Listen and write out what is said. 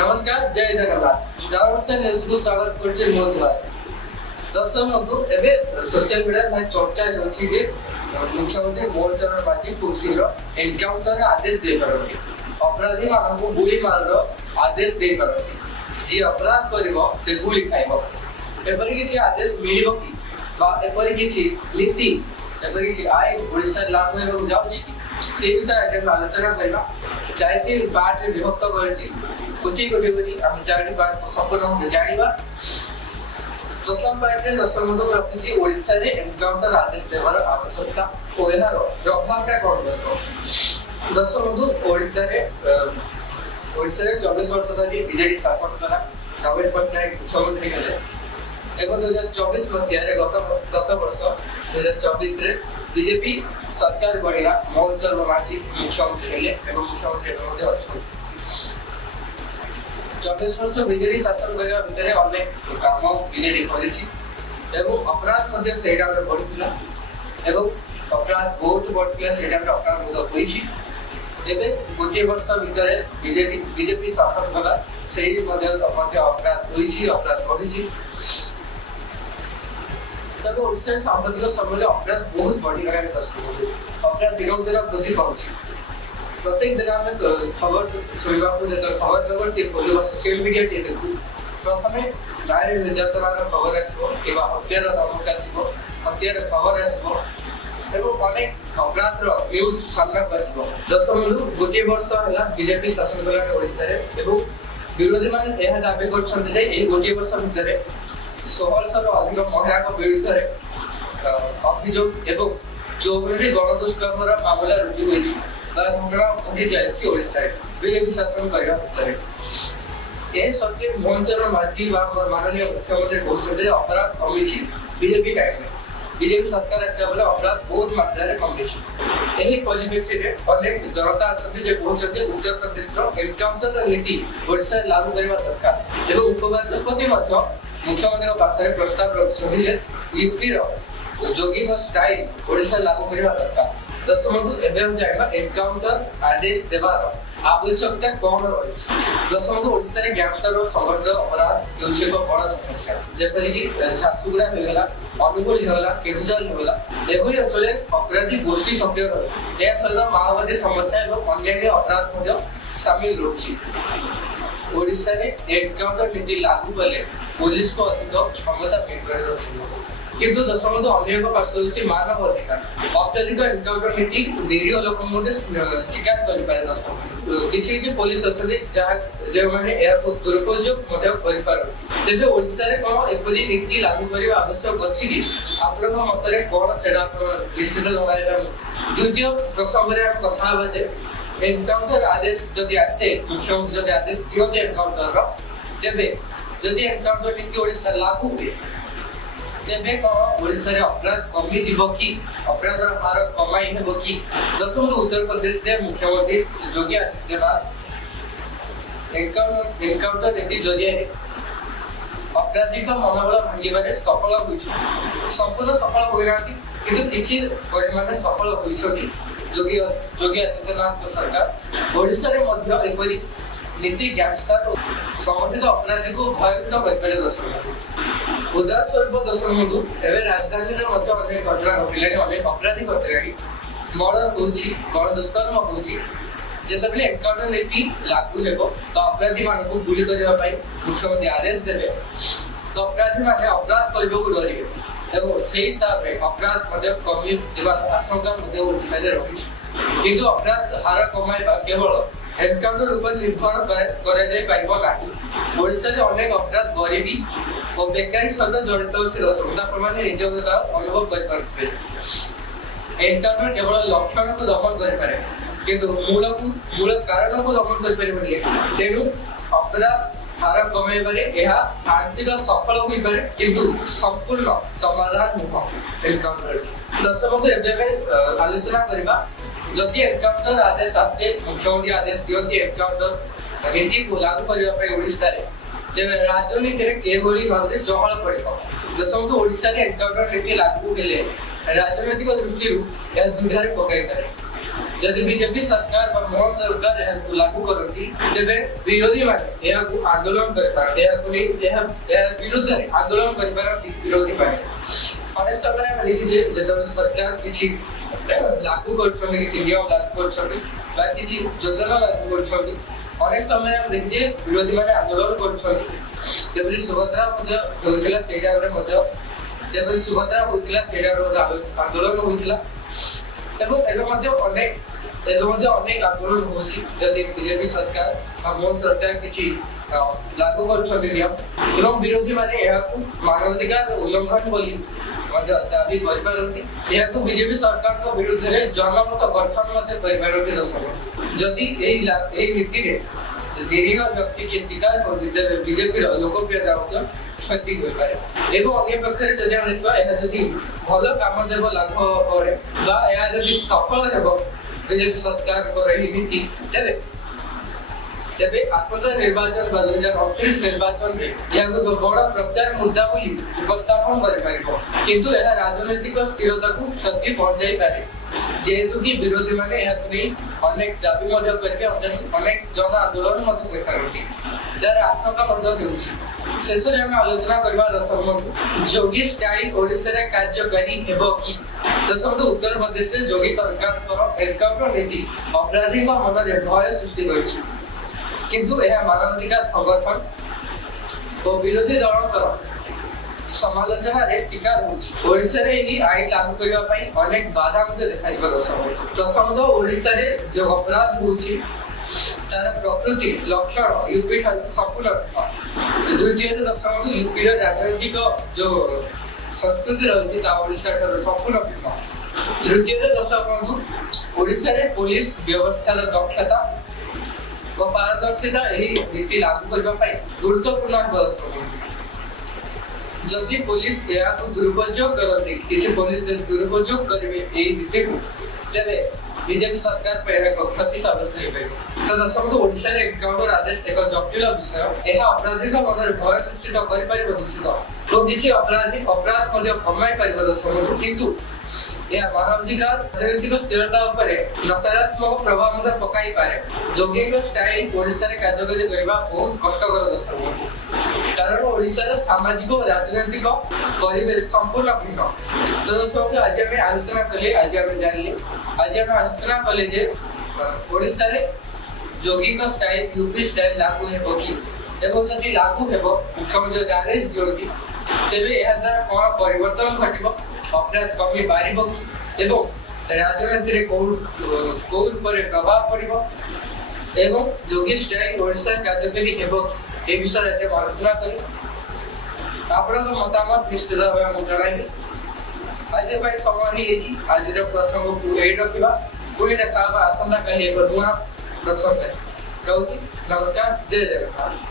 नमस्कार जय Jagannath star news को स्वागत करछे मो सुभाष दर्शक बंधु एबे सोशल मीडिया में चर्चा होछि जे मुख्यमंत्री मोहन चरण माझी खूब शीघ्र एनकाउंटर आदेश दे परथि अपराधी मानक गुली मार आदेश दे परथि जे अपराध करिवो से गुली खाइबो एपरि किछि आदेश मिलिबो कि बा एपरि किछि नीति एपरि किछि आईन ओडिसा लागू हेबो जाउछि कि से विषय आगे आलोचना करबा चारिटी पार्ट रे विभक्त करछि कोटी कोटी करी हम चारिटी पार्ट को संपूर्ण जानिबा प्रथम पार्ट रे दर्शक बंधु रखिछि ओडिसा रे एनकाउंटर आदेश देवार आवश्यकता ओ एनार प्रभावटा कोन रहबो दर्शक बंधु ओडिसा रे 24 वर्ष धरि बीजेडी शासन करा नवीन पटनायक मुख्यमंत्री हेले एवं 2024 मसिया रे गत वर्ष 2024 रे बीजेपी सरकार गढिला मोहन चरण माझी मुख्यमंत्री हेले एवं मुख्यमंत्री मध्ये अछन 24 वर्ष बीजेडी शासन करबा भितरे अनेक काम बीजेडी करिछि एवं अपराध मध्ये सेटा रे बढ़िथिला एवं अपराध बहुत बढ़िथिला सेटा रे अपराध मध्ये होइछि एबे गोटे वर्ष भितरे बीजेपी शासन कला सेही मध्ये अपराध होइछि अपराध बढ़िछि तब ओडिसा सांप्रतिक समय अपराध बहुत बढ़ी गया अपराध दिनों दिन वृद्धि पाउछि प्रत्येक दिन हम खबर सुनिबा को जेता खबर कागज के खोलिबा सोशल मीडिया के देखु प्रथमे नारी निर्यातनार खबर आसीबो केबा हत्यार धमक आसीबो हत्यार खबर आसीबो एवं अनेक अपराध रो न्यूज सामना आसीबो दशमलु गोटे वर्ष हला बीजेपी शासन कला ओडिसा रे एवं विरोधी माने एहा दाबी करछन्ते जे एही गोटे वर्ष भितरे 1600 रो अधिक महिला को विरुद्ध रे अभियोग एवं 54 गणदुष्कर्म रो मामला रुजु होइछि घटना घटी जायसी ओडिसा रे बीजेपी शासन करबा भितरे ए सत्य मोहन चरण माझी बा माननीय मुख्यमंत्री कहउछते अपराध कमिछि बीजेपी टाइम बीजेपी सरकार आसे बोले अपराध बहुत मात्रा रे कमिछि एही परिप्रेक्षी रे अनेक जनता अछते जे कहउछते उत्तर प्रदेश रो एनकाउंटर नीति ओडिसा लागू करबा दरकार एवं उपवाचस्पति मध्ये मुख्यमंत्री पाखरे प्रस्ताव रखछथि जे यूपी रो जोगी का स्टाइल ओडिसा लागू करबा दरकार दशमलु एबे हम जाइबा एनकाउंटर आदेश देबार आवश्यकता कोन रहिछि दशमलु ओडिसा रे गैंगस्टर और संघर्ष अपराध हेउछि एक बड़ समस्या जेपरि कि झारसुगुड़ा होइगला अनुगुल होइगला केदुजल होइगला एभली अचले अपराधी गोष्ठी सक्रिय रहि ए सहित माओवादी समस्या एवं अन्य अपराध मध्ये शामिल रहुछि ओडिसा रे एनकाउंटर नीति लागू कले पुलिस को अधिक क्षमता भेट कर किंतु दशमलु अन्य एक पार्श्व होछि मानव अधिकार अत्यधिक एनकाउंटर नीति निरीह लोक मध्ये शिकार करि पारे दशमलु किछि जे पुलिस अछले जे माने एहा को दुरुपयोग मध्ये करि पार तेबे ओडिसा रे कोन एपरि नीति लागू करिवा आवश्यक अछि कि आपन मतरे कोन सेडा निश्चित जणाइबा द्वितीय प्रसंग रे हम कथा हबा जे एनकाउंटर आदेश जदि आसे मुख्यमंत्री जदि आदेश दियो एनकाउंटर रो तेबे जदि एनकाउंटर नीति ओडिसा लागू हुए तेबे को ओडिसा रे अपराध कमी जीवो कि अपराध रो हार कमाई हेबो कि दशमलु उत्तर प्रदेश रे मुख्यमंत्री योगी आदित्यनाथ एनकाउंटर नीति जरिया रे अपराधी का मनोबल भांगिबारे सफल होइछ संपूर्ण सफल होइराती किंतु किछि परिमाण सफल होइछथि योगी आदित्यनाथ को सरकार ओडिसा रे मध्य एपरि नीति गैंगस्टर संगठित अपराधी को भयभीत करपारे दशमलु उदाहरण स्वरूप दशमलु एवं राजधानी रे मध्य अनेक घटना घटिले अनेक अपराधी घटिले मर्डर होछि गणदुष्कर्म होछि जेतबेले एनकाउंटर नीति लागू हेबो तो अपराधी मानकु गुली करबा पई मुख्यमंत्री आदेश देबे तो अपराधी माने अपराध करबो को डरिबे एवं सेही हिसाब रे अपराध मध्ये कमी जेबा आशंका मध्ये ओडिसा रे रहिछि किंतु अपराध हार कमाइबा केवल एनकाउंटर ऊपर निर्भर करे जाय पाइबो नाही ओडिसा रे अनेक अपराध गरीबी और बेकारी सहित जड़ित अछि दशमलु प्रमाणे निजता अनुभव कर पारबे एनकाउंटर केवल लक्षण को दमन कर पारे किंतु मूल कारण को दमन कर परिबनि तेनु अपराध हार कमाई पारे एहा आंशिक सफल होई पारे किंतु संपूर्ण समाधान नुह एनकाउंटर दशमलु एबे आलोचना करबा जदि एनकाउंटर आदेश आसे मुख्यमंत्री आदेश दियंती एनकाउंटर नीति को लागू करबा पय ओडिसा रे जेबे राजनीति रे केवली भाबरे चहल पड़िबो दशमलु ओडिसा रे एनकाउंटर नीति लागू हेले राजनीतिक दृष्टि या दुधारे पकाई पारे जदि बीजेपी सरकार व मोहन सरकार यह लागू करती तेबे विरोधी माने यह आंदोलन करता विरुद्ध आंदोलन कर विरोधी माने अनेक समय में देखिए जब सरकार किसी लागू कर नियम लागू कर योजना लागू कर अनेक समय में देखिए विरोधी माने आंदोलन कर सुभद्रा जब सुभद्रा आंदोलन होता अनेक आंदोलन होदी बीजेपी सरकार मोहन सरकार किसी लागू कर नियम विरोधी माने मानवाधिकार उल्लंघन बोली दाबी कर बीजेपी सरकार विरुद्ध में जनमत गठन कर जदि नीति निरीह व्यक्ति के शिकार कर बीजेपी लोकप्रियता क्षति होपे जदि भल कम देव लाभ पर सफल हो बीजेपी सरकार नीति तेबे आसंता निर्वाचन 2029 निर्वाचन में बड़ प्रचार मुद्दा उपस्थापन किंतु यह राजनैतिक स्थिरता को क्षति पहुंचाई पारे जेहेतु कि विरोधी माने अनेक दाबी अनेक जन आंदोलन जार आशंका शेष में आलोचना करवा दशम जोगी स्टाइल ओडिशा कार्यकारी हेबो कि दशम उत्तर प्रदेश जोगी सरकार एनकाउंटर नीति अपराधी मन में भय सृष्टि कर किंतु यह मानवाधिकार संगठन और विरोधी दल समालोचना शिकार होड़िशा आईन लागू करने अनेक बाधा देखा प्रथम तो ओडिशा जो अपराध तार प्रकृति लक्षण यूपी संपूर्ण द्वितीय दशम यूपी राजनैतिक जो संस्कृति रही संपूर्ण भिन्न तृतीय दशम ओडिशा पुलिस व्यवस्था दक्षता और पारदर्शिता नीति लागू करने गुरुत्वपूर्ण जदि पुलिस दुरुपयोग करते किसी पुलिस दुरुपयोग करेंगे नीति को तेरे बीजेपी सरकार क्षति सब्यस्त तो दशम ओडिशा एनकाउंटर आदेश एक जटिल विषय यह अपराधी मन में भय सृष्टि कर निश्चित तो किसी अपराध कमाई पार दशम किंतु यह मानवाधिकार राजनैतिक स्थिरता नकारात्मक प्रभाव पकाई पारे जोगी स्टाइल ओडिशा कार्यकारी करने बहुत कष्टकर दशम कारण ओडिशा सामाजिक और राजनैतिक परिवेश संपूर्ण भिन्न तो दशम आज आम आलोचना कले आज आम जानले आज आम आलोचना कले ओडिशा जोगी स्टाइल यूपी स्टाइल लागू हेबो कि एवं जदि लागू हेबो मुख्यमंत्री गारेज जोगी तेबे एहा द्वारा कोन परिवर्तन घटिबो अपराध कमी पारिबो एवं राजनीति रे कोन पर प्रभाव पड़िबो एवं जोगी स्टाइल ओडिशा कार्यकारी हेबो ए विषय रे आलोचना करी आपन मतामत निश्चित भाव मु जणाइबे आज भाई समय ही आज प्रसंग को एड रखिबा पुणी देखा आसंता कल एक नुआ प्रसंग नमस्कार जय जगन्नाथ।